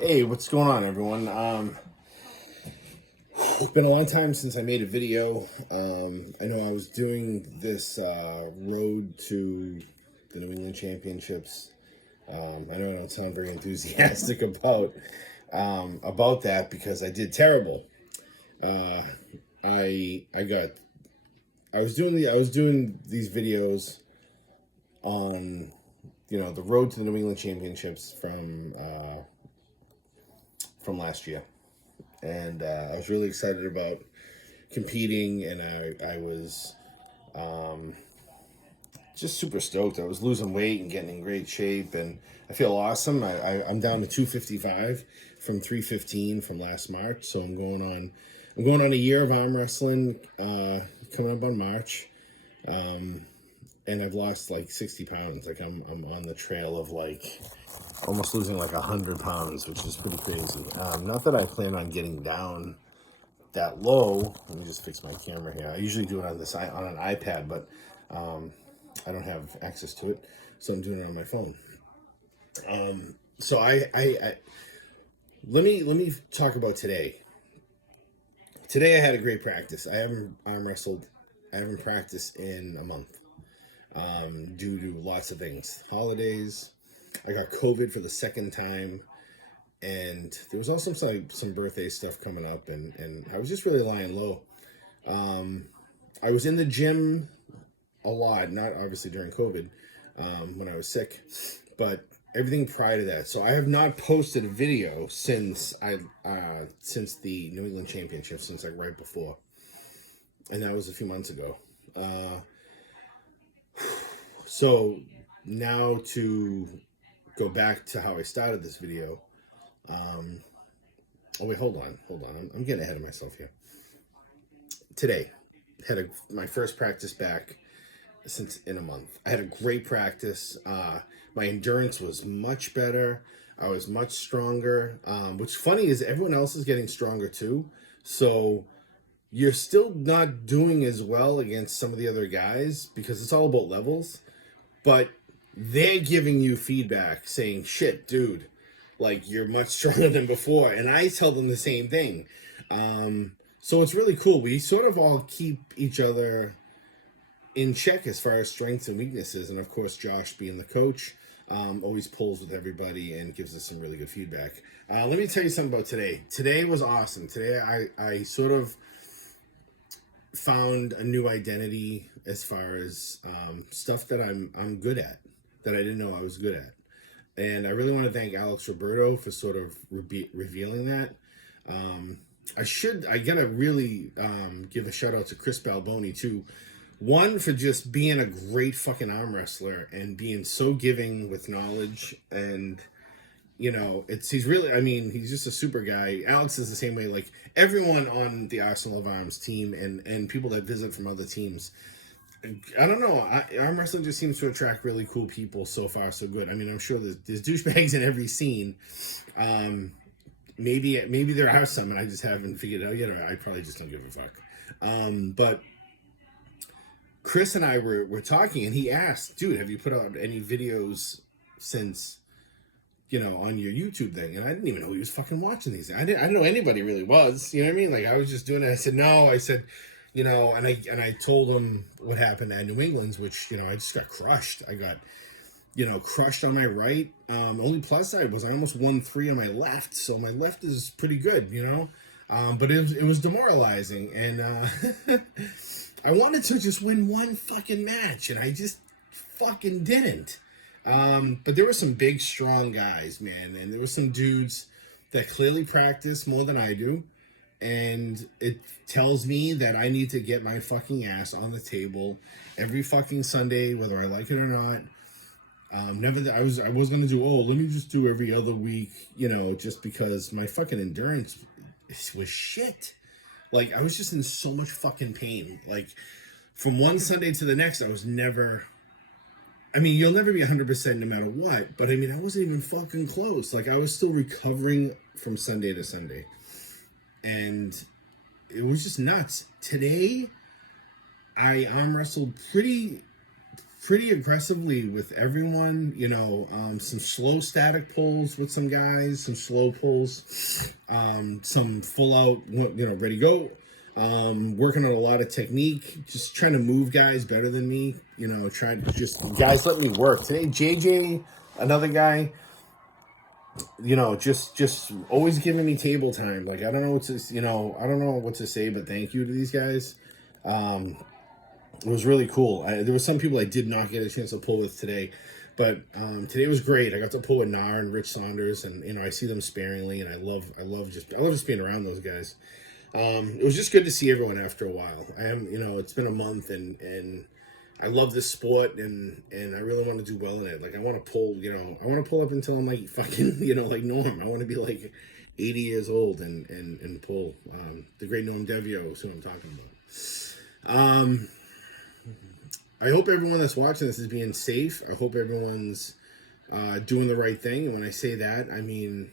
Hey, what's going on, everyone? It's been a long time since I made a video. I know I was doing this road to the New England Championships. I know I don't sound very enthusiastic about that because I did terrible. Uh, I was doing these videos on the road to the New England Championships from last year, and I was really excited about competing, and I was just super stoked. I was losing weight and getting in great shape, and I feel awesome. I'm down to 255 from 315 from last March, so I'm going on a year of arm wrestling coming up on March, and I've lost like 60 pounds. Like I'm on the trail of like almost losing like 100 pounds, which is pretty crazy. Not that I plan on getting down that low. Let me just fix my camera here. I usually do it on an iPad, but I don't have access to it, so I'm doing it on my phone. So I let me talk about today. Today I had a great practice. I haven't arm wrestled. I haven't practiced in a month due to lots of things. Holidays. I got COVID for the second time, and there was also some birthday stuff coming up, and I was just really lying low. I was in the gym a lot, not obviously during COVID, when I was sick, but everything prior to that. So I have not posted a video since the New England Championship, since like right before, and that was a few months ago. So now to go back to how I started this video. Oh wait, hold on. I'm getting ahead of myself here. Today, my first practice back since in a month. I had a great practice. My endurance was much better. I was much stronger. What's funny is everyone else is getting stronger too. So you're still not doing as well against some of the other guys because it's all about levels. But they're giving you feedback saying, shit, dude, like you're much stronger than before. And I tell them the same thing. So it's really cool. We sort of all keep each other in check as far as strengths and weaknesses. And of course, Josh, being the coach, always pulls with everybody and gives us some really good feedback. Let me tell you something about today. Today was awesome. Today I sort of found a new identity as far as stuff that I'm good at, that I didn't know I was good at. And I really want to thank Alex Roberto for sort of revealing that. I gotta really give a shout out to Chris Balboni too. One, for just being a great fucking arm wrestler and being so giving with knowledge. And he's really, I mean, he's just a super guy. Alex is the same way. Like everyone on the Arsenal of Arms team and people that visit from other teams, I don't know. Arm wrestling just seems to attract really cool people. So far, so good. I mean, I'm sure there's douchebags in every scene. Maybe there are some, and I just haven't figured it out yet, or I probably just don't give a fuck. But Chris and I were talking, and he asked, "Dude, have you put out any videos since on your YouTube thing?" And I didn't even know he was fucking watching these. I didn't know anybody really was. You know what I mean? Like I was just doing it. I said no. I said. And I told him what happened at New England's, which, I just got crushed. I got, crushed on my right. Only plus side was I almost won 3 on my left. So my left is pretty good, but it was demoralizing. And I wanted to just win one fucking match, and I just fucking didn't. But there were some big, strong guys, man. And there were some dudes that clearly practice more than I do. And it tells me that I need to get my fucking ass on the table every fucking Sunday, whether I like it or not. I was gonna do, let me just do every other week, just because my fucking endurance was shit. Like I was just in so much fucking pain. Like from one Sunday to the next, I was never. I mean, you'll never be 100% no matter what, but I mean, I wasn't even fucking close. Like I was still recovering from Sunday to Sunday. And it was just nuts. Today, I arm wrestled pretty pretty aggressively with everyone. You know, some slow static pulls with some guys, some slow pulls, some full out, you know, ready go. Working on a lot of technique, just trying to move guys better than me. You know, trying to just guys let me work today. JJ, another guy. You know, just always giving me table time. Like I don't know what to, you know, I don't know what to say, but thank you to these guys. It was really cool. There were some people I did not get a chance to pull with today, but today was great. I got to pull with Nar and Rich Saunders, and you know I see them sparingly, and I love just being around those guys. It was just good to see everyone after a while. You know, it's been a month, and I love this sport, and I really want to do well in it. Like I want to pull, you know, I want to pull up until I'm like fucking, you know, like Norm. I want to be like 80 years old and pull. The great Norm Devio is who I'm talking about. I hope everyone that's watching this is being safe. I hope everyone's doing the right thing. And when I say that, I mean,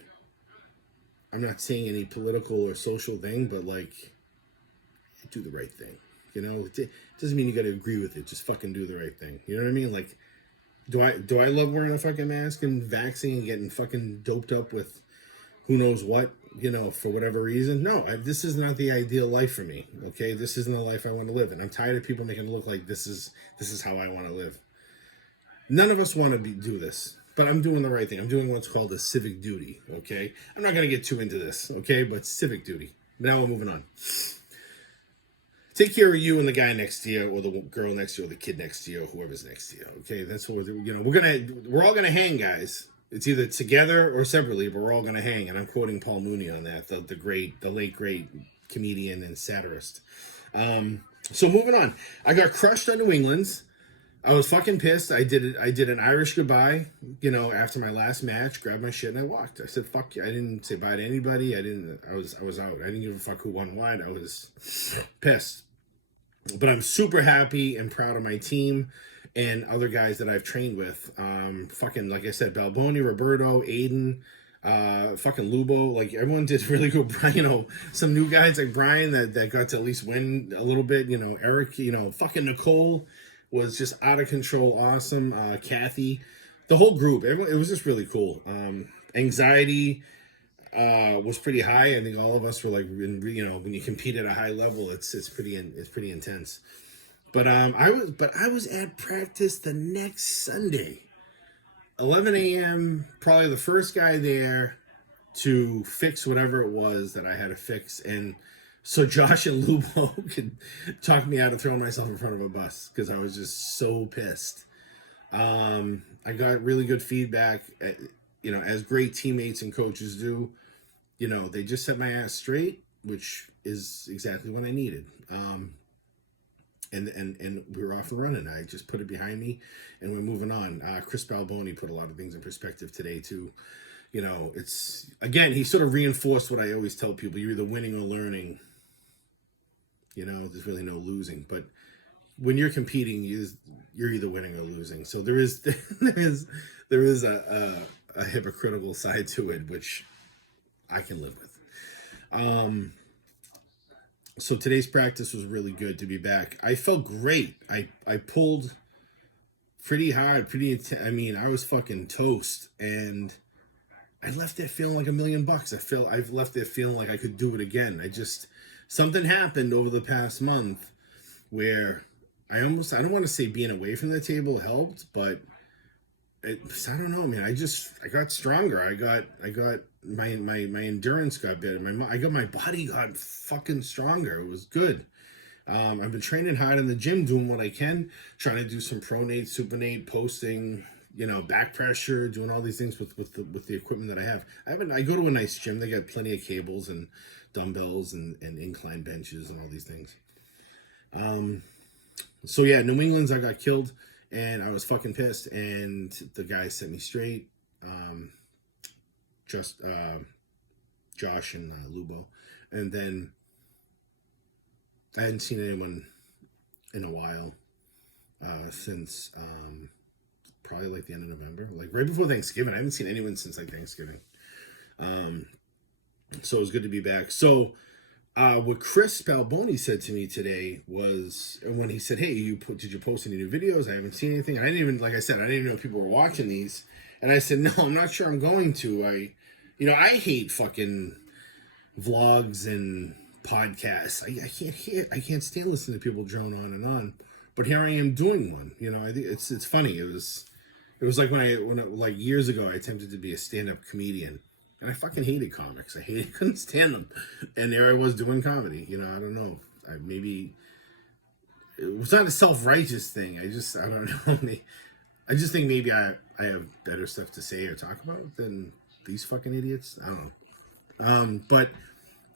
I'm not saying any political or social thing, but like, do the right thing. You know, it doesn't mean you got to agree with it. Just fucking do the right thing. You know what I mean? Like, do I love wearing a fucking mask and vaccinating and getting fucking doped up with who knows what, you know, for whatever reason? No, this is not the ideal life for me. Okay, this isn't the life I want to live, and I'm tired of people making it look like this is how I want to live. None of us want to do this, but I'm doing the right thing. I'm doing what's called a civic duty. Okay, I'm not gonna get too into this. Okay, but civic duty. Now we're moving on. Take care of you and the guy next to you, or the girl next to you, or the kid next to you, or whoever's next to you. Okay, that's what you know. We're all gonna hang, guys. It's either together or separately, but we're all gonna hang. And I'm quoting Paul Mooney on that, the late great comedian and satirist. So moving on, I got crushed on New England's. I was fucking pissed. I did an Irish goodbye, you know, after my last match. Grabbed my shit and I walked. I said fuck you. I didn't say bye to anybody. I was out. I didn't give a fuck who won what. I was pissed. But I'm super happy and proud of my team and other guys that I've trained with. Fucking, like I said, Balboni, Roberto, Aiden, fucking Lubo. Like, everyone did really good. You know, some new guys like Brian that got to at least win a little bit. You know, Eric, you know, fucking Nicole was just out of control. Awesome. Kathy, the whole group. Everyone, it was just really cool. Anxiety was pretty high. I think all of us were like, you know, when you compete at a high level, it's pretty intense. But I was at practice the next Sunday, 11 a.m. Probably the first guy there to fix whatever it was that I had to fix, and so Josh and Lubo could talk me out of throwing myself in front of a bus because I was just so pissed. I got really good feedback, you know, as great teammates and coaches do. You know, they just set my ass straight, which is exactly what I needed. And we were off and running. I just put it behind me, and we're moving on. Chris Balboni put a lot of things in perspective today too. You know, it's again, he sort of reinforced what I always tell people: you're either winning or learning. You know, there's really no losing. But when you're competing, you're either winning or losing. So there is a hypocritical side to it, which I can live with. So today's practice was really good to be back. I felt great. I pulled pretty hard, I mean, I was fucking toast, and I left there feeling like $1 million. I've left there feeling like I could do it again. Something happened over the past month where I don't want to say being away from the table helped, but I don't know, man. I got stronger. I got my endurance got better. My body got fucking stronger. It was good. I've been training hard in the gym, doing what I can, trying to do some pronate, supinate, posting, you know, back pressure, doing all these things with the equipment that I have. I go to a nice gym. They got plenty of cables and dumbbells and incline benches and all these things. So yeah, New England's, I got killed. And I was fucking pissed, and the guy set me straight. Josh and Lubo. And then I hadn't seen anyone in a while since probably like the end of November. Like right before Thanksgiving. I haven't seen anyone since like Thanksgiving. So it was good to be back. So What Chris Balboni said to me today was when he said, "Hey, did you post any new videos? I haven't seen anything." And I didn't even, like I said, I didn't even know people were watching these. And I said, "No, I'm not sure I'm going to. I hate fucking vlogs and podcasts. I can't stand listening to people drone on and on. But here I am doing one. I think it's funny. It was like like years ago I attempted to be a stand-up comedian. And I fucking hated comics. Couldn't stand them. And there I was doing comedy. I don't know. Maybe it was not a self-righteous thing. I don't know. I just think maybe I have better stuff to say or talk about than these fucking idiots. I don't know. But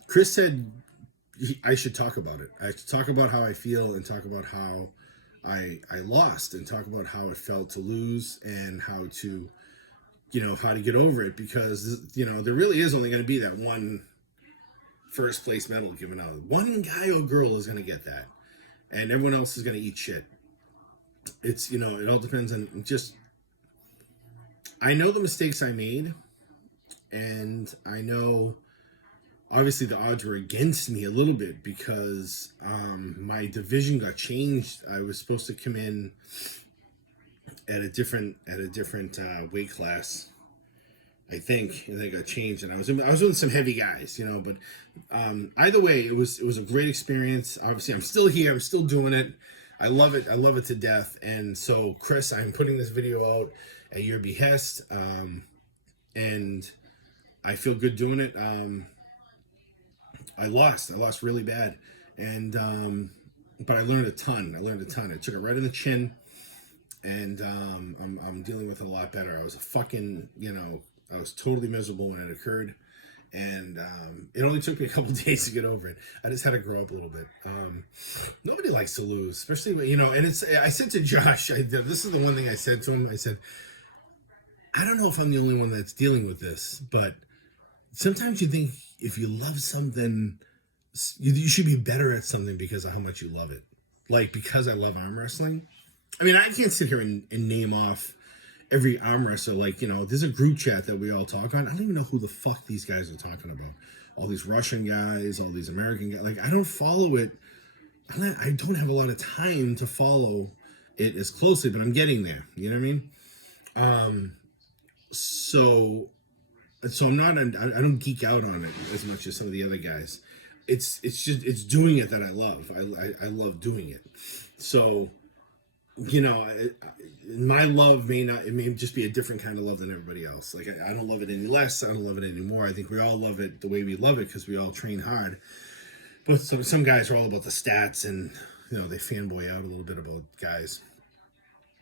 Chris said I should talk about it. I should talk about how I feel and talk about how I lost and talk about how it felt to lose and how to how to get over it, because there really is only going to be that one first place medal given out. One guy or girl is going to get that, and everyone else is going to eat shit. It's it all depends on just. I know the mistakes I made, and I know obviously the odds were against me a little bit because my division got changed. I was supposed to come in at a different weight class, I think, and they got changed. And I was with some heavy guys, but either way, it was a great experience. Obviously, I'm still here. I'm still doing it. I love it. I love it to death. And so, Chris, I'm putting this video out at your behest, and I feel good doing it. I lost really bad, and but I learned a ton. I took it right in the chin. And I'm dealing with it a lot better. I was I was totally miserable when it occurred, and it only took me a couple days to get over it. I just had to grow up a little bit. Nobody likes to lose, especially and I said to Josh, this is the one thing I said to him. I said, I don't know if I'm the only one that's dealing with this, but sometimes you think if you love something, you should be better at something because of how much you love it. Like, because I love arm wrestling. I mean, I can't sit here and name off every arm wrestler. Like, there's a group chat that we all talk on. I don't even know who the fuck these guys are talking about. All these Russian guys, all these American guys. Like, I don't follow it. I don't have a lot of time to follow it as closely, but I'm getting there. You know what I mean? So I'm not. I don't geek out on it as much as some of the other guys. It's doing it that I love. I love doing it. So. My love may just be a different kind of love than everybody else. Like, I don't love it any less. I don't love it any more. I think we all love it the way we love it because we all train hard. But some guys are all about the stats, and they fanboy out a little bit about guys.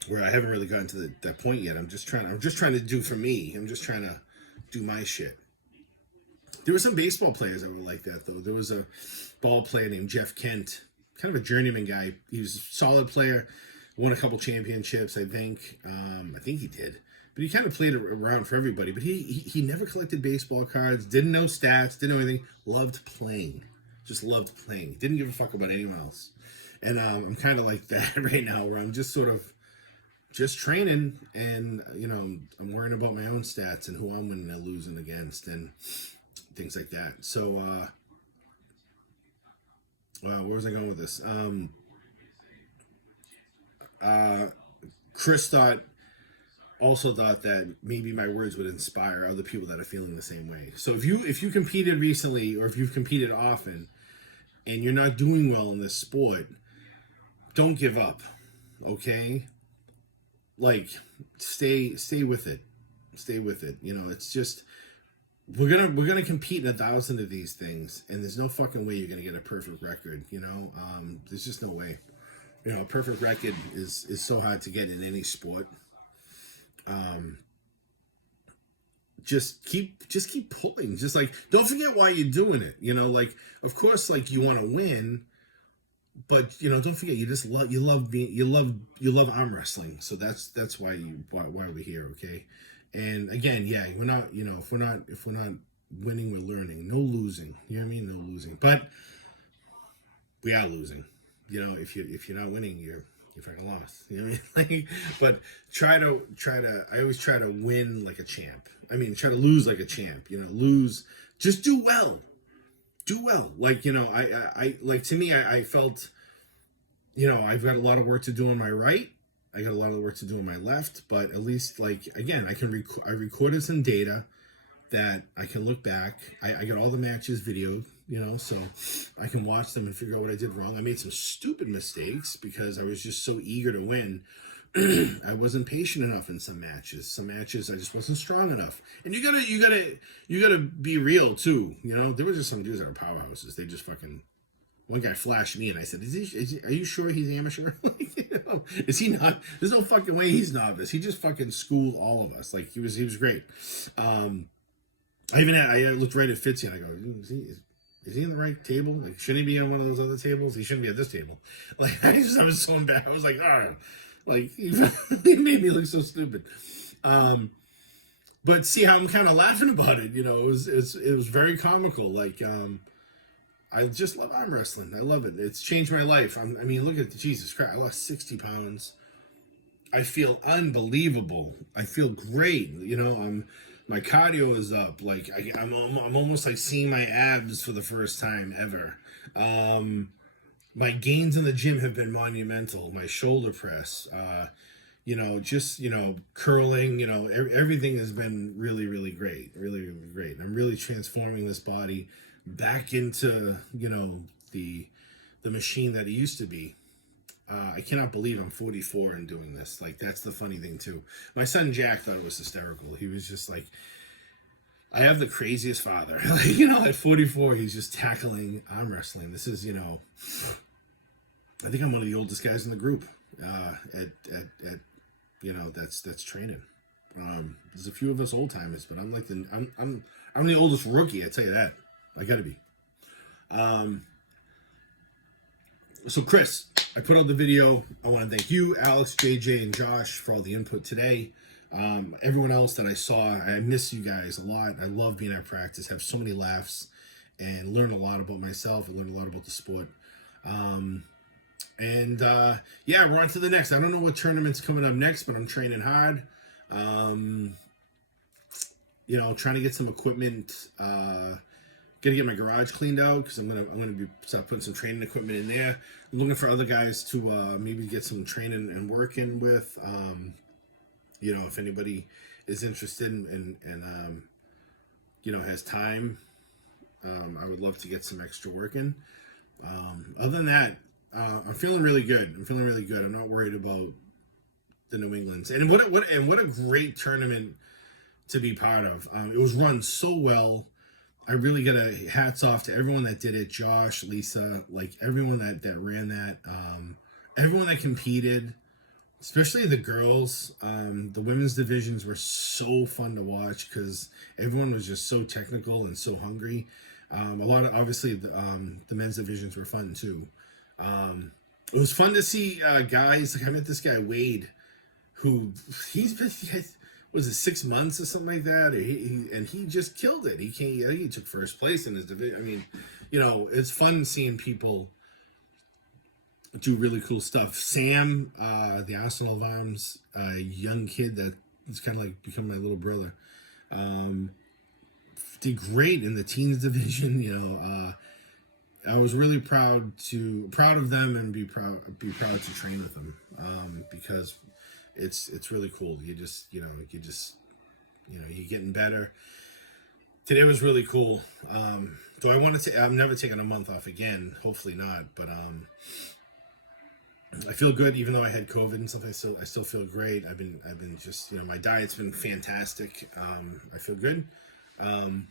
Where I haven't really gotten to that point yet. I'm just trying to do for me. I'm just trying to do my shit. There were some baseball players that were like that, though. There was a ball player named Jeff Kent, kind of a journeyman guy. He was a solid player. Won a couple championships, I think. I think he did. But he kind of played around for everybody. But he never collected baseball cards, didn't know stats, didn't know anything. Loved playing. Just loved playing. Didn't give a fuck about anyone else. And I'm kind of like that right now, where I'm just sort of just training, and, I'm worrying about my own stats and who I'm winning and losing against and things like that. So, where was I going with this? Chris also thought that maybe my words would inspire other people that are feeling the same way. So if you competed recently, or if you've competed often and you're not doing well in this sport, don't give up. Okay? Like, stay with it. Stay with it. It's just, we're gonna compete in 1,000 of these things, and there's no fucking way you're gonna get a perfect record. There's just no way. A perfect record is so hard to get in any sport. Just keep pulling. Just like, don't forget why you're doing it. Like, of course, like, you want to win, but don't forget, you love arm wrestling. So that's why we're here. Okay. And again, yeah, we're not, if we're not winning, we're learning. No losing. You know what I mean? No losing. But we are losing. If you're not winning, you're fucking lost. You know what I mean? But try to. I always try to win like a champ. I mean, try to lose like a champ. Lose. Just do well. do well. Like, you know, I like, to me, I felt, you know, I've got a lot of work to do on my right. I got a lot of work to do on my left, but at least, like, again, I recorded some data that I can look back. I got all the matches videoed, you know, so I can watch them and figure out what I did wrong. I made some stupid mistakes because I was just so eager to win. I wasn't patient enough in some matches. Some matches I just wasn't strong enough. And you gotta be real too. You know, there were just some dudes that are powerhouses. They just fucking. One guy flashed me, and I said, are you sure he's amateur? Like, you know, is he not? There's no fucking way he's novice. He just fucking schooled all of us. Like, he was great. I looked right at Fitzy, and I go, is he in the right table? Like, shouldn't he be on one of those other tables? He shouldn't be at this table. Like, I was so embarrassed. I was like, oh, like, he made me look so stupid. But see how I'm kind of laughing about it. You know, it was very comical. Like, I just love arm wrestling. I love it. It's changed my life. I mean, look at Jesus Christ. I lost 60 pounds. I feel unbelievable. I feel great. You know, my cardio is up. Like, I'm almost like seeing my abs for the first time ever. My gains in the gym have been monumental. My shoulder press, you know, just, you know, curling, you know, everything has been really, really great. Really, really great. And I'm really transforming this body back into, you know, the machine that it used to be. I cannot believe I'm 44 and doing this. Like, that's the funny thing too. My son Jack thought it was hysterical. He was just like, I have the craziest father. Like, you know, at 44, he's just tackling arm wrestling. This is, you know, I think I'm one of the oldest guys in the group. At you know, that's training. There's a few of us old timers, but I'm like I'm the oldest rookie. I tell you that. I gotta be. So Chris, I put out the video. I want to thank you, Alex, JJ, and Josh for all the input today. Everyone else that I saw, I miss you guys a lot. I love being at practice, have so many laughs, and learn a lot about myself. I learn a lot about the sport. Yeah, we're on to the next. I don't know what tournament's coming up next, but I'm training hard. You know, trying to get some equipment. Gonna get my garage cleaned out because I'm gonna start putting some training equipment in there. I'm looking for other guys to maybe get some training and work in with. You know, if anybody is interested and you know, has time, I would love to get some extra work in. Other than that, I'm feeling really good. I'm not worried about the New Englands. And what a great tournament to be part of. It was run so well. I really got a hats off to everyone that did it. Josh, Lisa, like everyone that ran that. Everyone that competed, especially the girls. The women's divisions were so fun to watch because everyone was just so technical and so hungry. A lot of, obviously, the men's divisions were fun too. It was fun to see guys. Like, I met this guy Wade, who was it 6 months or something like that, and he just killed it. I think he took first place in his division. I mean, you know, it's fun seeing people do really cool stuff. Sam, the Arsenal of Arms, young kid that is kind of like become my little brother, did great in the teens division. You know, I was really proud of them and be proud to train with them, because it's really cool. You're getting better. Today was really cool. Do I want to? I'm never taking a month off again. Hopefully not. But I feel good, even though I had COVID and stuff. I still feel great. I've been just, you know, my diet's been fantastic. I feel good. And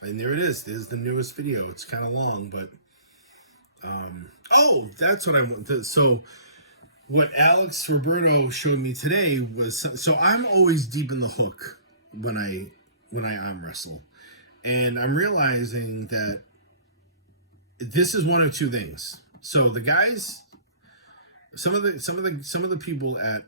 there it is. There's the newest video. It's kind of long, but oh, that's what I want. So what Alex Roberto showed me today was, so I'm always deep in the hook when I arm wrestle, and I'm realizing that this is one of two things. So the guys, some of the people at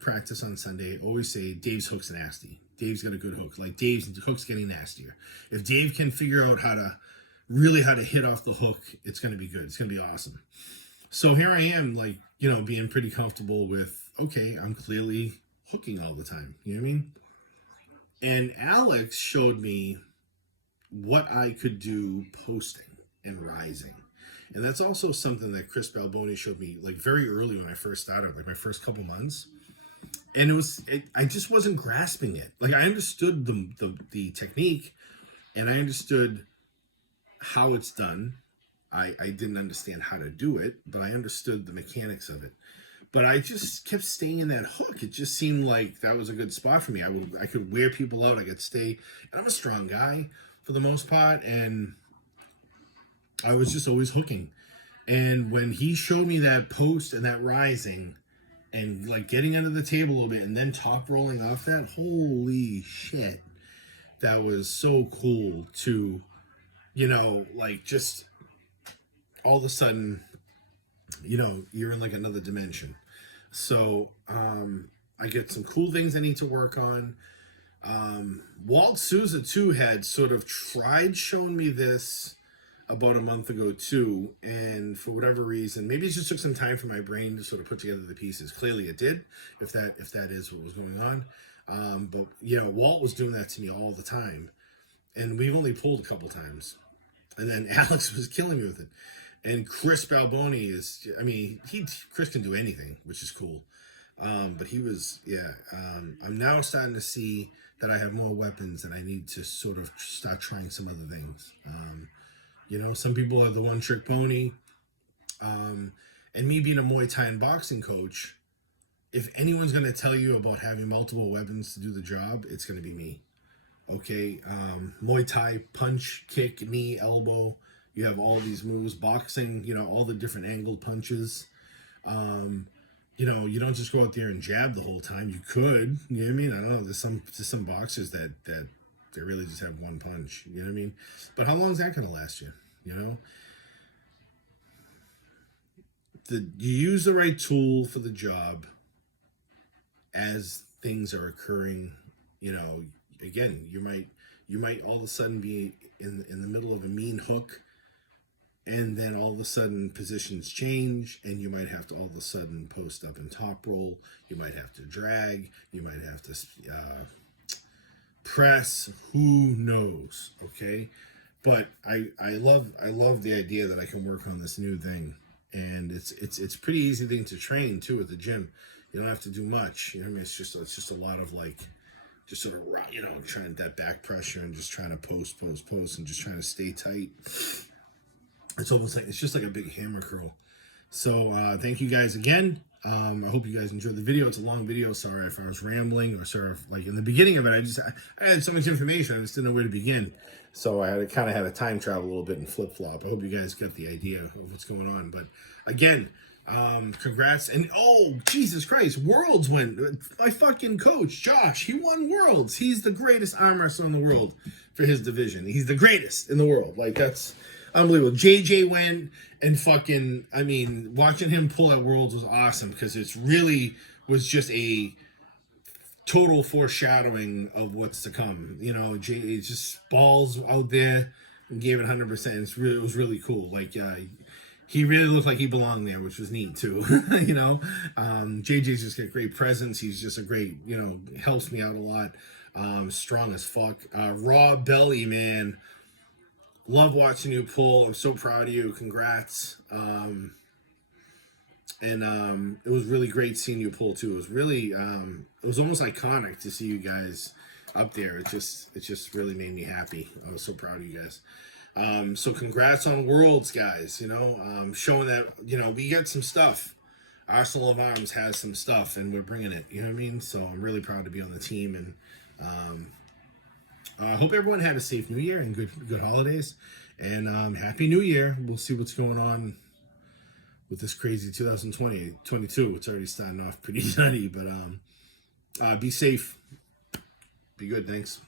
practice on Sunday always say Dave's hook's nasty. Dave's got a good hook. Like, Dave's hook's getting nastier. If Dave can figure out how to hit off the hook, it's going to be good. It's going to be awesome. So here I am, like, you know, being pretty comfortable with, okay, I'm clearly hooking all the time. You know what I mean? And Alex showed me what I could do posting and rising. And that's also something that Chris Balboni showed me like very early when I first started, like my first couple months. And I just wasn't grasping it. Like I understood the technique and I understood how it's done. I didn't understand how to do it, but I understood the mechanics of it. But I just kept staying in that hook. It just seemed like that was a good spot for me. I could wear people out. I could stay. And I'm a strong guy for the most part, and I was just always hooking. And when he showed me that post and that rising, and like getting under the table a little bit, and then top rolling off that, holy shit, that was so cool to, like just all of a sudden, you're in like another dimension. So I get some cool things I need to work on. Walt Souza too had sort of tried showing me this about a month ago too, and for whatever reason, maybe it just took some time for my brain to sort of put together the pieces. Clearly it did, if that is what was going on. But Walt was doing that to me all the time, and we've only pulled a couple times, and then Alex was killing me with it. And Chris Balboni is, Chris can do anything, which is cool. But he was, I'm now starting to see that I have more weapons and I need to sort of start trying some other things. Some people are the one trick pony. And me being a Muay Thai and boxing coach, if anyone's going to tell you about having multiple weapons to do the job, it's going to be me. Okay. Muay Thai, punch, kick, knee, elbow. You have all these moves. Boxing, all the different angled punches. You don't just go out there and jab the whole time. You could, you know what I mean? I don't know. There's some boxers that they really just have one punch. You know what I mean? But how long is that going to last you? You use the right tool for the job as things are occurring. Again, you might all of a sudden be in the middle of a mean hook, and then all of a sudden positions change, and you might have to all of a sudden post up and top roll. You might have to drag. You might have to press. Who knows? Okay, but I love the idea that I can work on this new thing, and it's pretty easy thing to train too at the gym. You don't have to do much. It's just a lot of like, just sort of trying that back pressure and just trying to post and just trying to stay tight. It's almost like it's just like a big hammer curl. So thank you guys again. I hope you guys enjoyed the video. It's a long video. Sorry if I was rambling, or sorry if, like in the beginning of it, I had so much information I just didn't know where to begin. So I had to time travel a little bit and flip flop. I hope you guys got the idea of what's going on. But again, congrats. And oh Jesus Christ, Worlds went. My fucking coach Josh, he won Worlds. He's the greatest arm wrestler in the world for his division. He's the greatest in the world. Like, that's unbelievable. JJ went, and fucking, watching him pull at Worlds was awesome, because it's really was just a total foreshadowing of what's to come. JJ just balls out there and gave it 100%. It was really cool. Like, he really looked like he belonged there, which was neat too. JJ's just got a great presence. He's just a great, helps me out a lot. Strong as fuck. Raw belly, man. Love watching you pull. I'm so proud of you. Congrats. And it was really great seeing you pull too. It was really, it was almost iconic to see you guys up there. It just really made me happy. I was so proud of you guys. So congrats on Worlds, guys. Showing that, we got some stuff. Arsenal of Arms has some stuff, and we're bringing it. You know what I mean? So I'm really proud to be on the team, and I hope everyone had a safe New Year and good holidays, and Happy New Year. We'll see what's going on with this crazy 2022. It's already starting off pretty nutty, but be safe. Be good. Thanks.